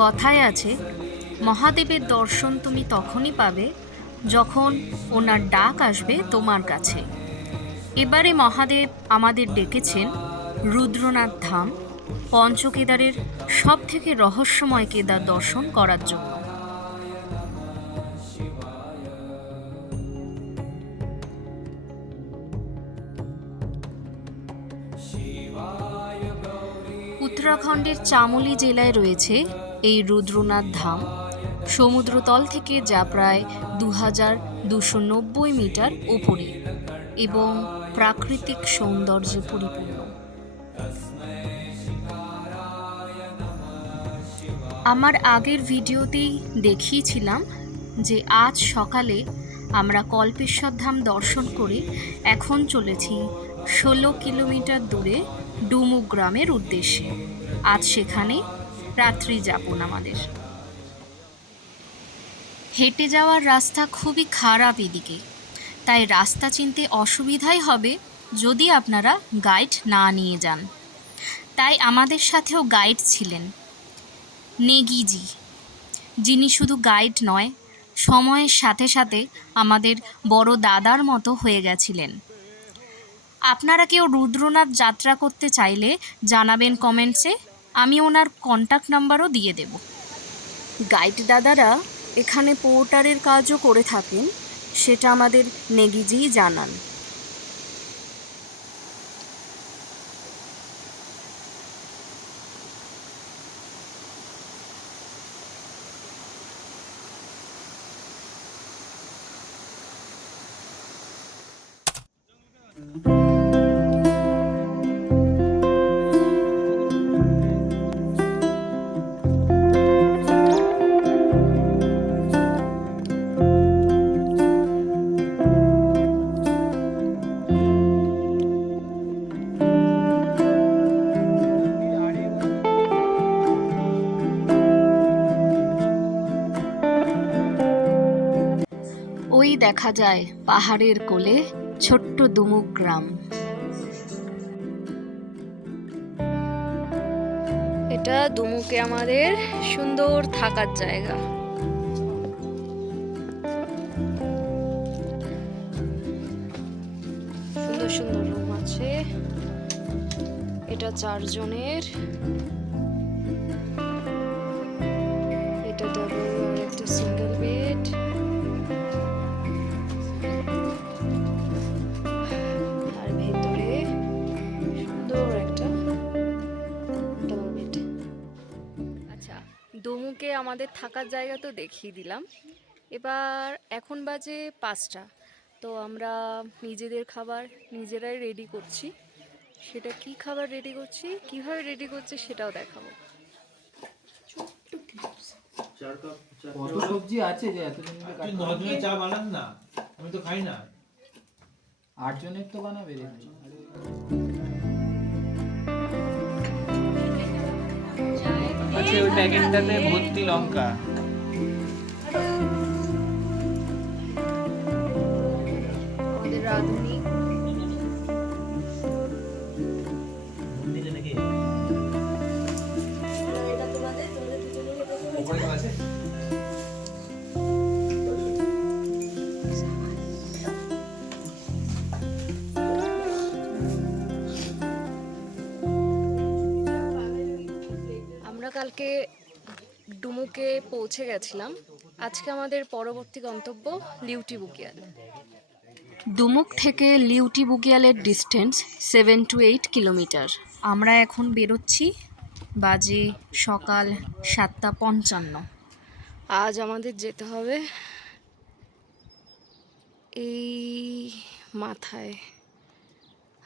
কথায় আছে, মহাদেবের দর্শন তুমি তখনই পাবে যখন ওনার ডাক আসবে তোমার কাছে। এবারে মহাদেব আমাদের ডেকেছেন রুদ্রনাথ ধাম, পঞ্চকেদারের সব থেকে রহস্যময় কেদার দর্শন করার জন্য। উত্তরাখণ্ডের চামোলি জেলায় রয়েছে এই রুদ্রনাথ ধাম। সমুদ্রতল থেকে যা প্রায় 2290 মিটার ওপরে এবং প্রাকৃতিক সৌন্দর্যে পরিপূর্ণ। আমার আগের ভিডিওতেই দেখিয়েছিলাম যে আজ সকালে আমরা কল্পেশ্বর ধাম দর্শন করে এখন চলেছি 16 কিলোমিটার দূরে ডুমুক গ্রামের উদ্দেশ্যে। আজ সেখানে রাত্রি যাপন আমাদের। হেঁটে যাওয়ার রাস্তা খুবই খারাপ এদিকে, তাই রাস্তা চিনতে অসুবিধাই হবে যদি আপনারা গাইড না নিয়ে যান। তাই আমাদের সাথেও গাইড ছিলেন নেগিজি, যিনি শুধু গাইড নয়, সময়ের সাথে সাথে আমাদের বড় দাদার মতো হয়ে গেছিলেন। আপনারা কেউ রুদ্রনাথ যাত্রা করতে চাইলে জানাবেন কমেন্টসে, আমি ওনার কন্ট্যাক্ট নাম্বারও দিয়ে দেব। গাইড দাদারা এখানে পোর্টারের কাজও করে থাকেন, সেটা আমাদের নেগিজিই জানান। ওই দেখা যায় পাহাড়ের কোলে ছোট্ট ডুমুক গ্রাম। এটা ডুমুকে আমাদের সুন্দর থাকার জায়গা। সুন্দর সুন্দর রুম আছে। এটা 4 জনের, এটা ডাবল আর একটা সিঙ্গেল বেড। আর ভেতরে সুন্দর একটা ডাবল বেড। আচ্ছা, ডুমুকে আমাদের থাকার জায়গা তো দেখিয়ে দিলাম। এবার এখন বাজে 5টা, তো আমরা নিজেদের খাবার নিজেরাই রেডি করছি। সেটা কি খাবার রেডি করছি, কিভাবে রেডি করছি সেটাও দেখাবো। কত সবজি আছে যে এতজন তুই 9 জনের চা বানান না, আমি তো খাই না। 8 জনের তো বানাবে রে ভাই। আচ্ছা, ওই প্যাকেটটাতে ভর্তি লঙ্কা। আমাদের রাঁধুনি কালকে ডুমুকে পৌঁছে গেছিলাম। আজকে আমাদের পরবর্তী গন্তব্য লিউটি বুগিয়াল। ডুমুক থেকে লিউটি বুগিয়ালের ডিস্টেন্স 7 to 8 কিলোমিটার। আমরা এখন বেরোচ্ছি, বাজে সকাল 7:55। আজ আমাদের যেতে হবে এই মাথায়,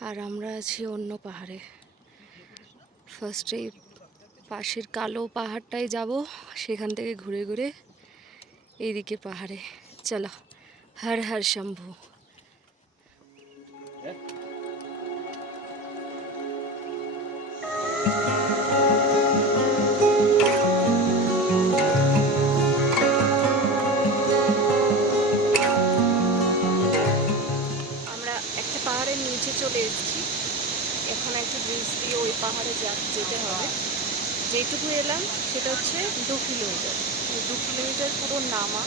আর আমরা আছি অন্য পাহাড়ে। ফার্স্টে পাশের কালো পাহাড়টায় যাব, সেখান থেকে ঘুরে ঘুরে এইদিকে পাহাড়ে। চলো, হর হর শম্ভু। আমরা একটা পাহাড়ের নিচে চলে এসেছি। এখন একটা ব্রিজ দিয়ে ওই পাহাড়ে যেতে হবে, যেটুকু এলাম সেটা হচ্ছে 2 কিলোমিটার। 2 কিলোমিটার পুরো নামা,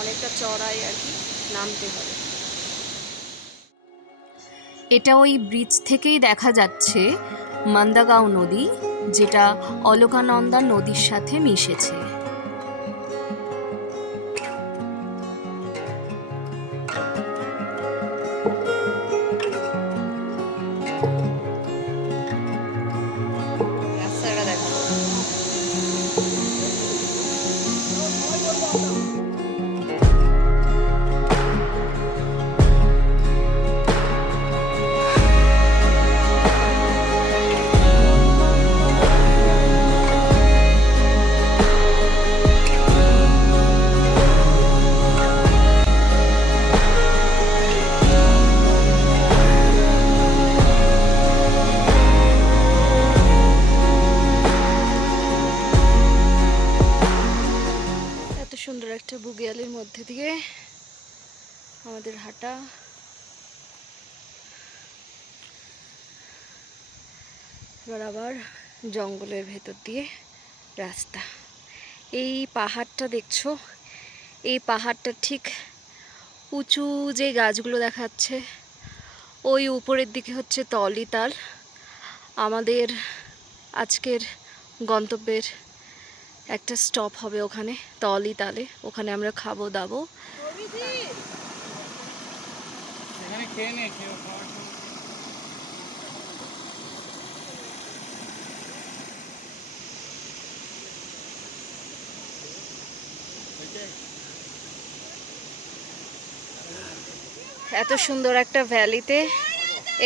অনেকটা চড়াই আর কি, নামতে হবে। এটা ওই ব্রিজ থেকেই দেখা যাচ্ছে মন্দাগাঁও নদী, যেটা অলকানন্দা নদীর সাথে মিশেছে। রাস্তাটা দেখো। এত সুন্দর একটা বুগিয়ালের মধ্যে দিয়ে আমাদের হাঁটা। এবার আবার জঙ্গলের ভেতর দিয়ে রাস্তা। এই পাহাড়টা দেখছো, এই পাহাড়টা ঠিক উঁচু যে গাছগুলো দেখাচ্ছে ওই উপরের দিকে হচ্ছে তলিতাল। আমাদের আজকের গন্তব্যের একটা স্টপ হবে ওখানে তলিতালে, ওখানে আমরা খাবো দাবো। এখানে খেয়ে নে, খেয়ে খাওয়ার সময়। এত সুন্দর একটা ভ্যালিতে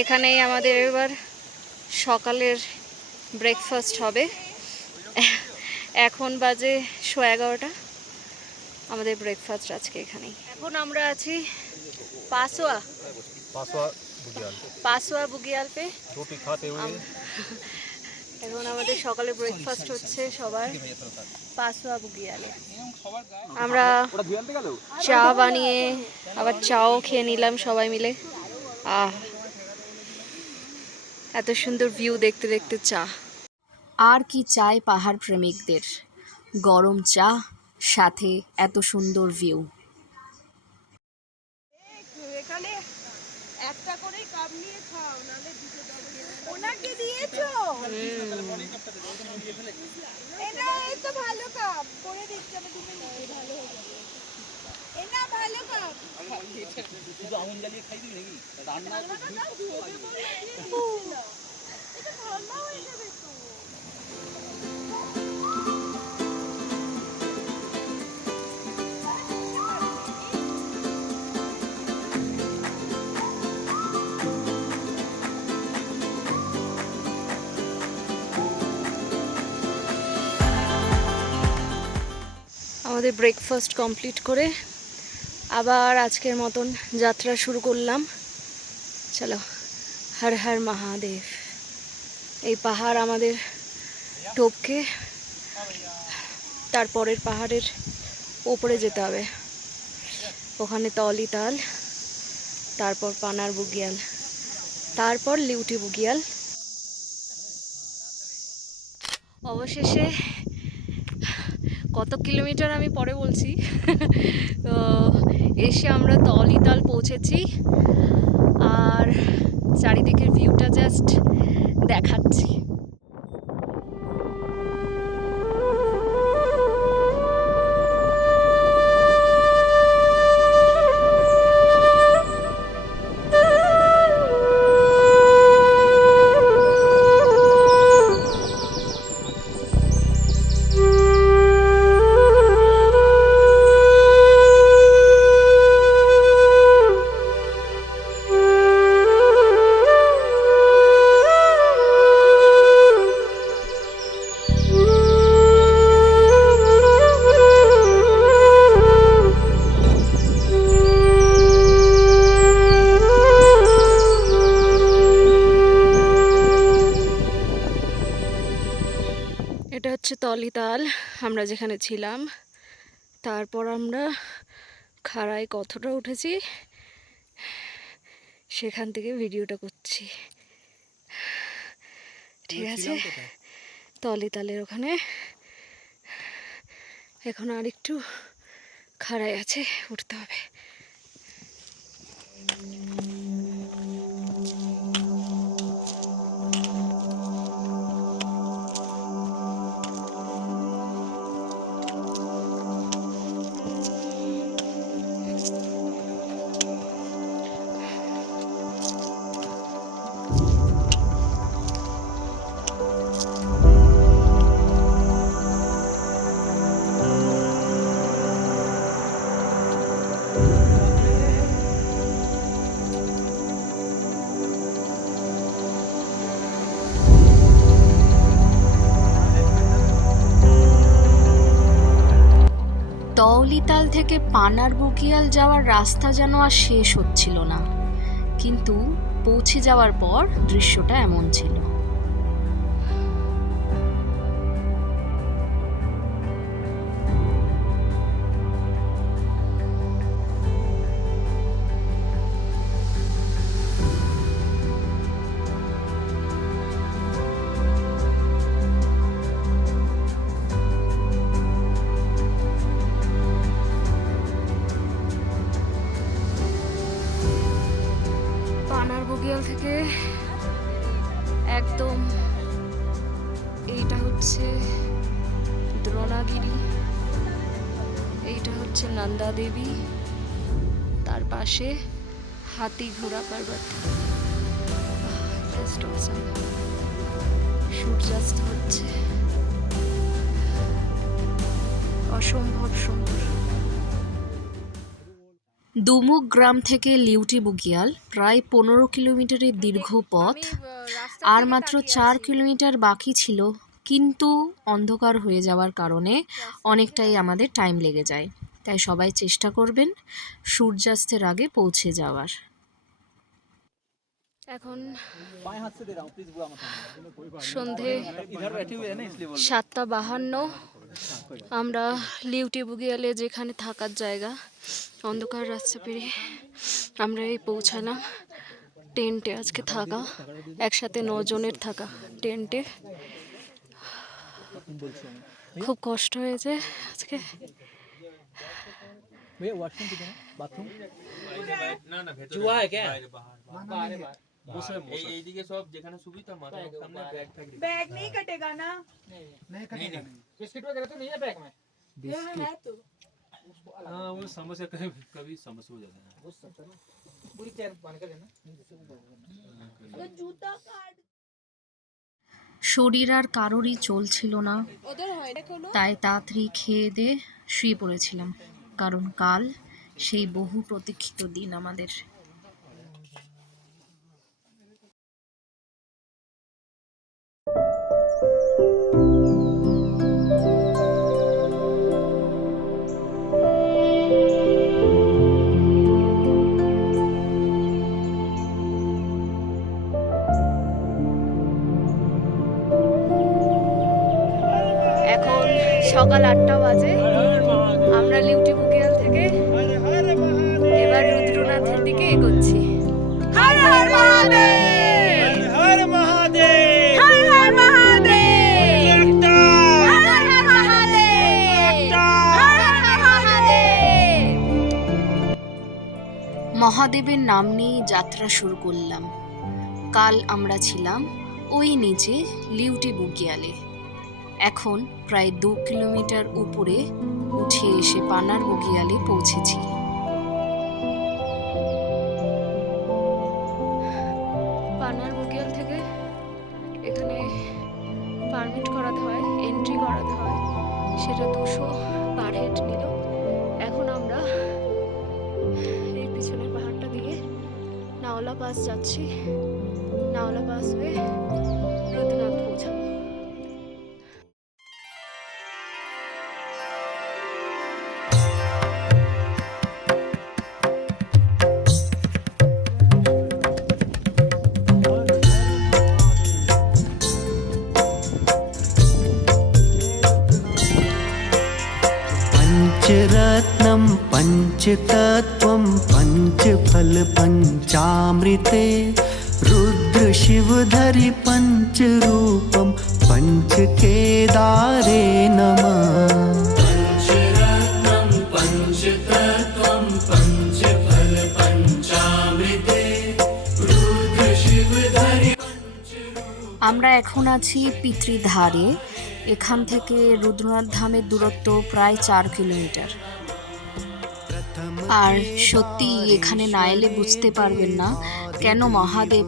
এখানেই আমাদের এবার সকালের ব্রেকফাস্ট হবে। এখন বাজে 11:15, আমাদের ব্রেকফাস্ট আজকে এখানেই। এখন আমরা আছি পাসোয়া পাসোয়া বুগিয়াল পে। এখন আমাদের সকালে ব্রেকফাস্ট হচ্ছে সবার পাসোয়া বুগিয়ালে। আমরা চা বানিয়ে আবার চাও খেয়ে নিলাম সবাই মিলে। এত সুন্দর ভিউ দেখতে দেখতে চা। আর কি চাই পাহাড় প্রেমিকদের, গরম চা সাথে এত সুন্দর ভিউ। এখানে একটা করে কাপ নিয়ে খাও, নালে দুটো ওনাকে দিয়েছো। এটা এই তো ভালো কাপ করে দিচ্ছি আমি, তুমি নিয়ে ভালো হয়ে যাবে। এটা ভালো কাপ শুধু আগুন জ্বালিয়ে খাই দিবি নাকি? রান্না এটা ঠান্ডা হয়ে যাবে তো। আমাদের ব্রেকফাস্ট কমপ্লিট করে আবার আজকের মতন যাত্রা শুরু করলাম। চলো, হর হর মহাদেব। এই পাহাড় আমাদের টপকে তারপরের পাহাড়ের ওপরে যেতে হবে, ওখানে তলিতাল, তারপর পানার বুগিয়াল, তারপর লিউটি বুগিয়াল। অবশেষে কত কিলোমিটার আমি পরে বলছি, তো এসে আমরা তলিতাল পৌঁছেছি। আর চারিদিকের ভিউটা জাস্ট দেখাচ্ছি। এটা হচ্ছে তলিতাল, আমরা যেখানে ছিলাম। তারপর আমরা খাড়ায় কতটা উঠেছি সেখান থেকে ভিডিওটা করছি, ঠিক আছে? তলিতালের ওখানে। এখন আর একটু খাড়াই আছে, উঠতে হবে। তওলিতাল থেকে পানার বগিয়াল যাওয়ার রাস্তা যেন আর শেষ হচ্ছিল না, কিন্তু পৌঁছে যাওয়ার পর দৃশ্যটা এমন ছিল। পানার বগিয়াল থেকে একদম এইটা হচ্ছে দ্রোণাগিরি, এইটা হচ্ছে নন্দা দেবী, তার পাশে হাতি ঘোড়া পর্বত। Just awesome. সূর্যাস্ত হচ্ছে, অসম্ভব সুন্দর। দুমুক গ্রাম থেকে লিউটি বুগিয়াল প্রায় 15 কিলোমিটারের দীর্ঘ পথ। আর মাত্র 4 কিলোমিটার বাকি ছিল, কিন্তু অন্ধকার হয়ে যাওয়ার কারণে অনেকটাই আমাদের টাইম লেগে যায়। তাই সবাই চেষ্টা করবেন সূর্যাস্তের আগে পৌঁছে যাওয়ার। এখন সন্ধে 7:52। আমরা লিউটি বুগিয়ালে যেখানে থাকার জায়গা, অন্ধকার রাস্তা পেরিয়ে আমরা এই পৌঁছালাম। টেন্টে আজকে থাকা, একসাথে 9 জনের থাকা টেন্টে। খুব কষ্ট হয়েছে আজকে। চুয়া है क्या? এইদিকে সব যেখানে সুবিধা মাথার সামনে ব্যাগ থাকবে। बैग नहीं कटेगा ना? नहीं कटेगा। बिस्किट वगैरह तो नहीं है बैग में? है तो हाँ वो समस्या कभी समस्या हो जाता है। पूरी चेयर बांध कर देना। अगर जूता काट শরীর আর কারোরই চলছিল না, उधर है ना कोनो তাই তাড়াতাড়ি খেয়ে দিয়ে শুয়ে পড়েছিলাম, কারণ কাল সেই বহু প্রতীক্ষিত দিন আমাদের। এখন সকাল 8টা বাজে। আমরা লিউটি বুগিয়াল থেকে এবার রুদ্রনাথের দিকে এগোচ্ছি। হর হর মহাদেব, हर महादेव, হর হর মহাদেব, হর হর মহাদেব, হর হর মহাদেব। মহাদেবের নাম নিয়ে যাত্রা শুরু করলাম। কাল আমরা ছিলাম ওই নিচে লিউটি বুগিয়ালে। এখন প্রায় 2 কিলোমিটার উপরে উঠে এসে পানার বগিয়ালে পৌঁছেছি। পানার বগিয়াল থেকে এখানে পারমিট করাতে হয়, এন্ট্রি করাতে হয়, সেটা 200 পার হেড নিল। এখন আমরা এই পিছনের পাহাড়টা দিয়ে নাওলা পাস যাচ্ছি। নাওলা পাস হয়ে রুদ্রনাথ পৌঁছাবো। पंचरत्नं पञ्चतत्त्वं पञ्चफल पञ्चामृते रुद्र रुद्र शिवधरि पञ्चरूपं पञ्चकेदारे नमः। আমরা এখন আছি পিতৃধারে। এখান থেকে রুদ্রনাথ ধামের দূরত্ব প্রায় 4 কিলোমিটার। আর সত্যি এখানে না এলে বুঝতে পারবেন না কেন মহাদেব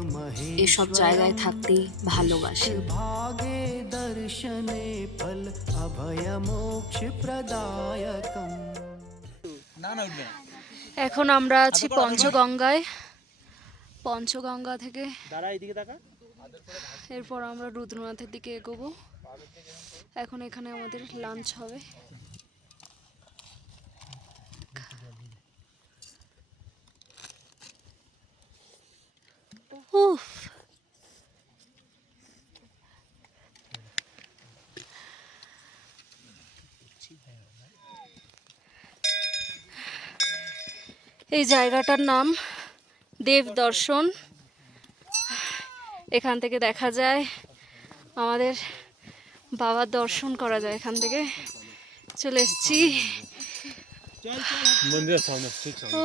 এসব জায়গায় থাকতেই ভালোবাসে। भागे दर्शने फल अभय मोक्ष प्रदायकम्। এখন আমরা আছি পঞ্চগঙ্গায়। পঞ্চগঙ্গা থেকে এরপর আমরা রুদ্রনাথের দিকে এগোবো। এখন এখানে আমাদের লাঞ্চ হবে। উফ, এই জায়গাটার নাম দেব দর্শন। এখান থেকে দেখা যায় আমাদের বাবার দর্শন করা যায়। এখান থেকে চলে এসেছি।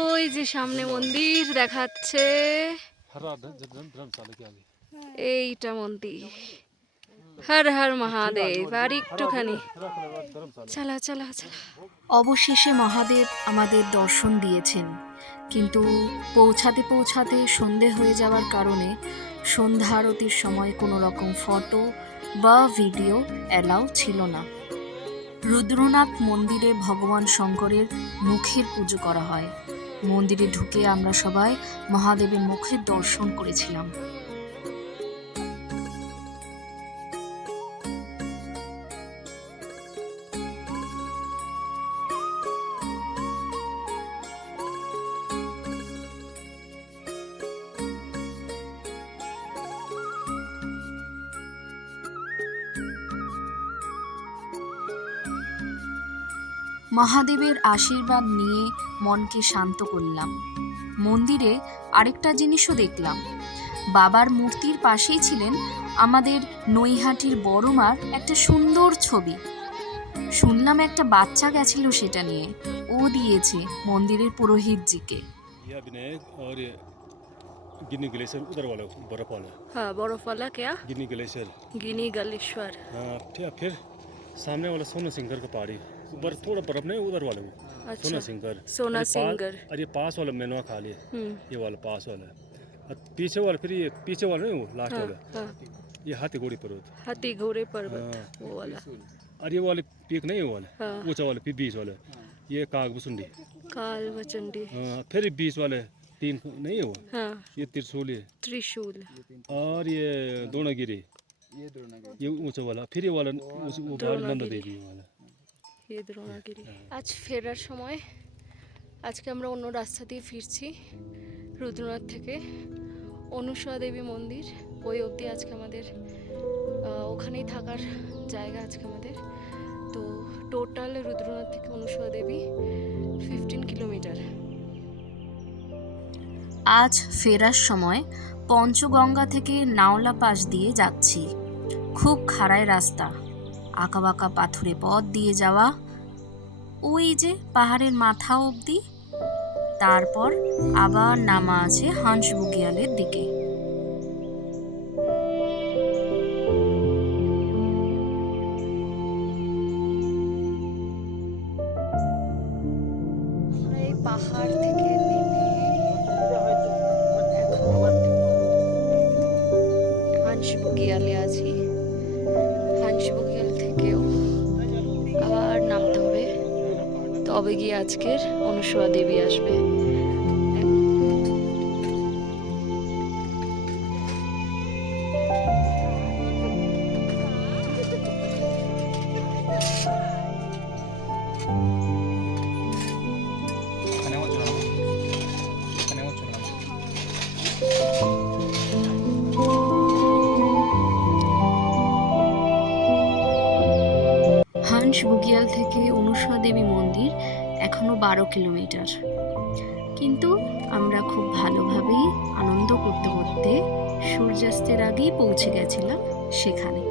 ওই যে সামনে মন্দির দেখাচ্ছে, এইটা মন্দির। হর হর মহাদেব। আর একটুখানি চলা চলা চলা। অবশেষে মহাদেব আমাদের দর্শন দিয়েছেন, কিন্তু পৌঁছাতে পৌঁছাতে সন্ধে হয়ে যাওয়ার কারণে সন্ধ্যা আরতির সময় কোনো রকম ফটো বা ভিডিও অ্যালাউ ছিল না। রুদ্রনাথ মন্দিরে ভগবান শঙ্করের মুখের পুজো করা হয়। মন্দিরে ঢুকে আমরা সবাই মহাদেবের মুখের দর্শন করেছিলাম। মহাদেবের আশীর্বাদ নিয়ে মনকে শান্ত করলাম। মন্দিরে আরেকটা জিনিসও দেখলাম। বাবার মূর্তির পাশেই ছিলেন আমাদের নৈহাটির বড় মার একটা সুন্দর ছবি। শুনলাম একটা বাচ্চা গেছিল সেটা নিয়ে, ও দিয়েছে মন্দিরের পুরোহিতজিকে। गिनी ग्लेशियर उधर वाला बर्फ वाला। हाँ, बर्फ वाला क्या? गिनी ग्लेशियर। गिनी ग्लेशियर। हाँ, फिर सामने वाला सोना सिंगर का पहाड़ी, थोड़ा बर्फ नहीं उधर वाला वो। अच्छा, सोना सिंगर। सोना सिंगर। और ये पास वाला मेनवा खा लिया, ये वाला पास वाला। और पीछे वाला, फिर ये पीछे वाला नहीं वो लास्ट वाला, ये हाथी घोड़ी पर्वत। हाथी घोड़े पर्वत वो वाला। और ये वाले पीक नहीं वो वाला, हाँ। ऊंचा वाला बीच वाला, ये कागबसुंडी। कालबचंडी। हाँ, फिर बीच वाले 3 नहीं है वो। हाँ, ये त्रिशूल है, त्रिशूल। और ये द्रोणागिरी, ये ऊंचा वाला, फिर ये वाला वो नंदा देवी वाला। ये द्रोणागिरी। আজ ফেরার সময় আজকে আমরা অন্য রাস্তা দিয়ে ফিরছি রুদ্রনাথ থেকে। অনুসয়া দেবী মন্দির ওই অবধি আজকে আমাদের ওখানেই থাকার জায়গা আজকে আমাদের। তো টোটাল রুদ্রনাথ থেকে অনুসয়া দেবী 15 কিলোমিটার। আজ ফেরার সময় পঞ্চগঙ্গা থেকে নাওলা পাশ দিয়ে যাচ্ছি। খুব খাড়াই রাস্তা, আঁকাবাঁকা পাথুরে পথ দিয়ে যাওয়া, ওই যে পাহাড়ের মাথা অবধি। তারপর আবার নামা আছে হাঁসবুগিয়ালের দিকে। এই পাহাড় থেকে নেমে হাঁসবুগিয়ালে আছি। হাঁসবুগিয়াল থেকেও আবার নামতে হবে, তবে গিয়ে আজকের অনুসয়া দেবী আসবে। হাঁসবুগিয়াল থেকে অনুসয়া দেবী মন্দির এখনো 12 কিলোমিটার, কিন্তু আমরা খুব ভালোভাবেই আনন্দ করতে করতে সূর্যাস্তের আগেই পৌঁছে গেছিলাম সেখানে।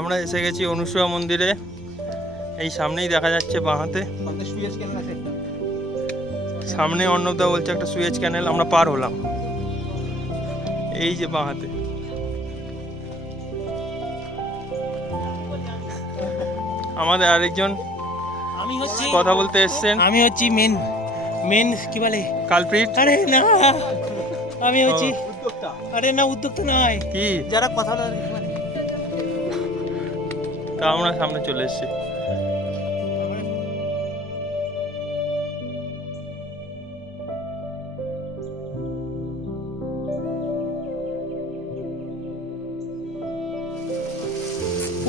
আমরা এসে গেছি অনুসূয়া মন্দিরে। এই সামনেই দেখা যাচ্ছে বাঁহাতে, সামনে অর্ণবদা বলছে একটা সুয়েজ ক্যানেল, আমরা পার হলাম। এই যে বাঁহাতে আমাদের আরেকজন আমি হচ্ছি কথা বলতে এসছেন, আমি হচ্ছি মেন কি বলে কালপ্রিট। আরে না, আমি হচ্ছি আরে না, উদ্যোক্তা নয়, কি যারা কথা বলে তা আমরা সামনে চলে এসেছি।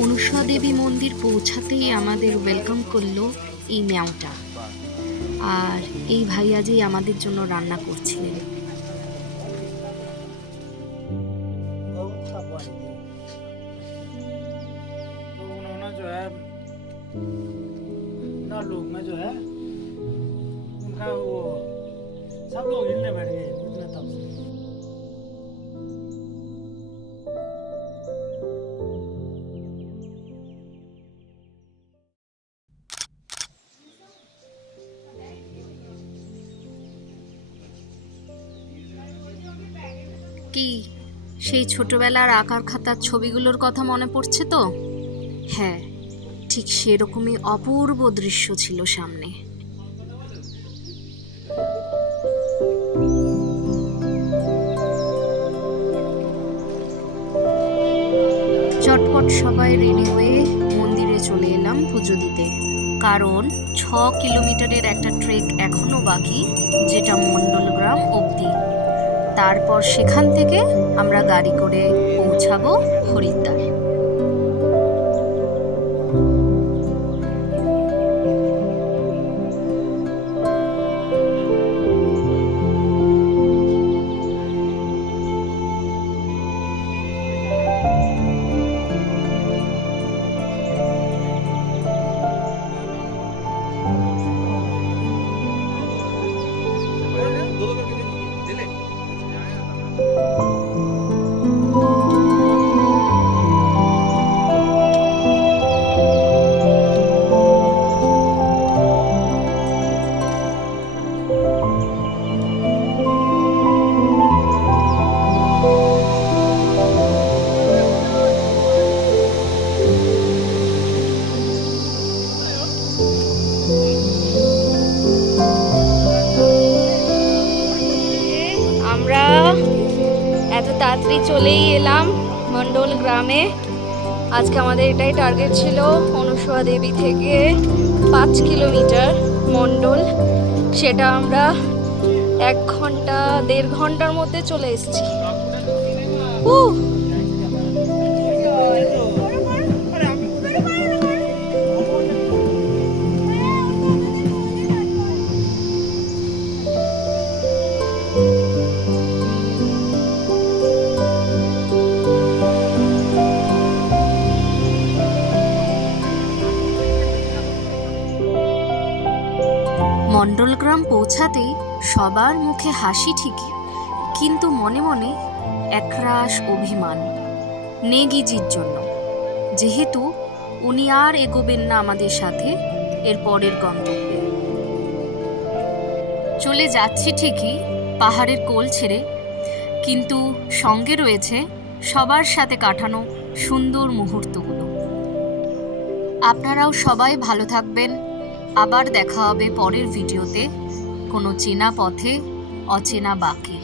অনুসূয়া দেবী মন্দির পৌঁছাতেই আমাদের ওয়েলকাম করলো এই ম্যাওটা, আর এই ভাইয়াজি আমাদের জন্য রান্না করছিলেন। तो उन्होंने जो है ना लोग में जो है उनका वो सब लोग हिलने बैठ गए उतने तब से। কি সেই ছোটবেলার আঁকার খাতার ছবিগুলোর কথা মনে পড়ছে তো? হ্যাঁ, ঠিক সেরকমই অপূর্ব দৃশ্য ছিল সামনে। চটপট সবাই রেডি হয়ে মন্দিরে চলে এলাম পুজো দিতে, কারণ 6 কিলোমিটারের একটা ট্রেক এখনো বাকি, যেটা মণ্ডলগ্রাম অবধি। তারপর সেখান থেকে আমরা গাড়ি করে পৌঁছাবো হরিদ্বার। আমরা এত তাড়াতাড়ি চলেই এলাম মণ্ডল গ্রামে। আজকে আমাদের এটাই টার্গেট ছিল, অনুসূয়া দেবী থেকে 5 কিলোমিটার মণ্ডল, সেটা আমরা 1 ঘন্টা 1.5 ঘন্টার মধ্যে চলে এসেছি। মণ্ডলগ্রাম পৌঁছাতেই সবার মুখে হাসি ঠিকই, কিন্তু মনে মনে একরাশ অভিমান নেগিজির জন্য, যেহেতু উনি আর এগোবেন না আমাদের সাথে এর পরের গন্তব্যে। চলে যাচ্ছি ঠিকই পাহাড়ের কোল ছেড়ে, কিন্তু সঙ্গে রয়েছে সবার সাথে কাটানো সুন্দর মুহূর্তগুলো। আপনারাও সবাই ভালো থাকবেন। আবার দেখা হবে পরের ভিডিওতে কোনো চেনা পথে অচেনা বাঁকে।